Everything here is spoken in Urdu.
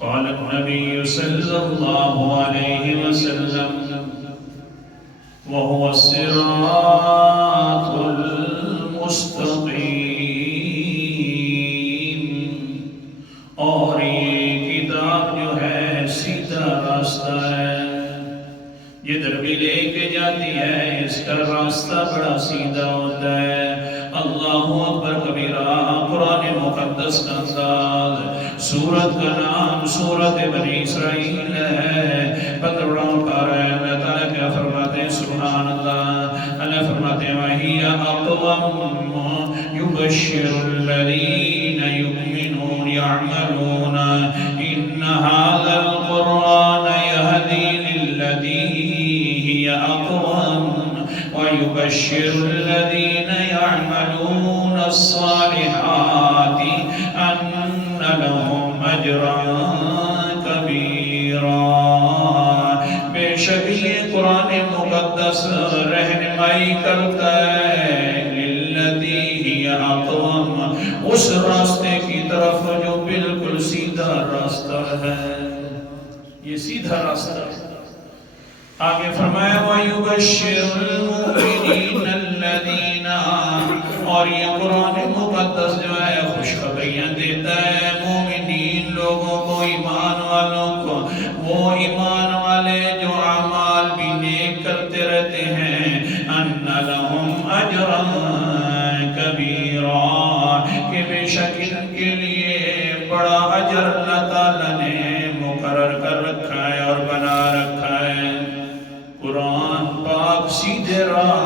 قال النبي صلى الله عليه وسلم وهو الصراط المستقيم، اور یہ کتاب جو ہے سیدھا راستہ ہے، جدھر بھی لے کے جاتی ہے اس کا راستہ بڑا سیدھا ہوتا ہے۔ اللہ اکبر کبیرہ۔ قرآن مقدس کا انداز، سورت کا نام سورت بنی اسرائیل ہے۔ 15واں پارہ ہے۔ اللہ تعالیٰ کیا فرماتے ہیں؟ سبحان اللہ۔ اللہ فرماتے ہیں وَهِيَ أَقْوَمُ يُبَشِّرُ الَّذِينَ يُؤْمِنُونَ يَعْمَلُونَ إِنَّ هَذَا الْقُرْآنَ يَهْدِي لِلَّتِي هِيَ أَقْوَمُ وَيُبَشِّرُ الَّذِينَ يَعْمَلُونَ الصَّالِحَاتِ أَنَّ لَهُمْ أَجْرًا كَبِيرًا۔ بے شک یہ قرآن مقدس رہنمائی کرتا ہے لِلَّتِي هِيَ أَقْوَمُ، اس راستے کی طرف جو بالکل سیدھا راستہ ہے، یہ سیدھا راستہ ہے۔ آگے فرمایا وَيُبَشِّرُ الْمُؤْمِنِينَ الَّذِينَ، اور یہ قرآن مقدس جو ہے خوشخبریاں دیتا ہے مومنین لوگوں کو، ایمان والوں کو، وہ ایمان والے جو اعمال بھی نیک کرتے رہتے ہیں، أَنَّ لَهُمْ أَجْرًا كَبِيرًا، کہ بے شک ان کے لیے بڑا اجر اللہ تعالیٰ نے مقرر کر رکھا ہے اور بنا رکھا ہے۔ قرآن پاک سیدھے راہ